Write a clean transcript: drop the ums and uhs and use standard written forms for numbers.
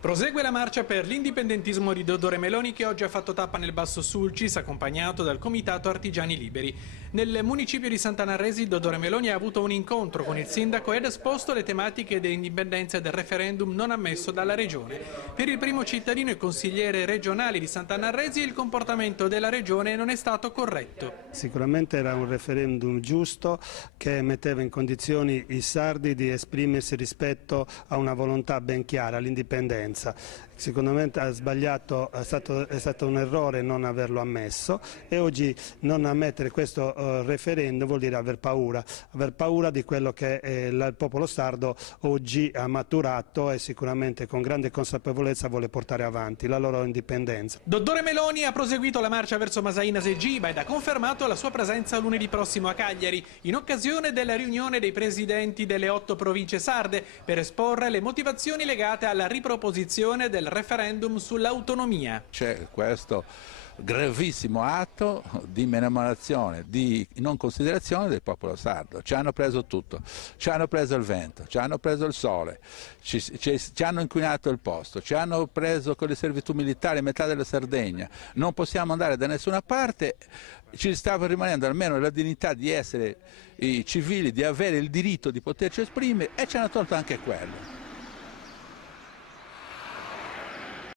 Prosegue la marcia per l'indipendentismo di Dodore Meloni, che oggi ha fatto tappa nel Basso Sulcis, accompagnato dal Comitato Artigiani Liberi. Nel municipio di Sant'Anna-Resi Dodore Meloni ha avuto un incontro con il sindaco ed esposto le tematiche dell'indipendenza e del referendum non ammesso dalla regione. Per il primo cittadino e consigliere regionale di Sant'Anna-Resi il comportamento della regione non è stato corretto. Sicuramente era un referendum giusto che metteva in condizioni i sardi di esprimersi rispetto a una volontà ben chiara, l'indipendenza. Secondo me ha sbagliato, è stato un errore non averlo ammesso, e oggi non ammettere questo referendum vuol dire aver paura di quello che il popolo sardo oggi ha maturato e sicuramente con grande consapevolezza vuole portare avanti la loro indipendenza. Dodore Meloni ha proseguito la marcia verso Masaina Seggiba ed ha confermato la sua presenza lunedì prossimo a Cagliari, in occasione della riunione dei presidenti delle 8 province sarde, per esporre le motivazioni legate alla riproposizione del referendum sull'autonomia. C'è questo gravissimo atto di menomazione, di non considerazione del popolo sardo. Ci hanno preso tutto, ci hanno preso il vento, ci hanno preso il sole, ci hanno inquinato il posto, ci hanno preso con le servitù militari metà della Sardegna. Non possiamo andare da nessuna parte, ci stava rimanendo almeno la dignità di essere civili, di avere il diritto di poterci esprimere, e ci hanno tolto anche quello.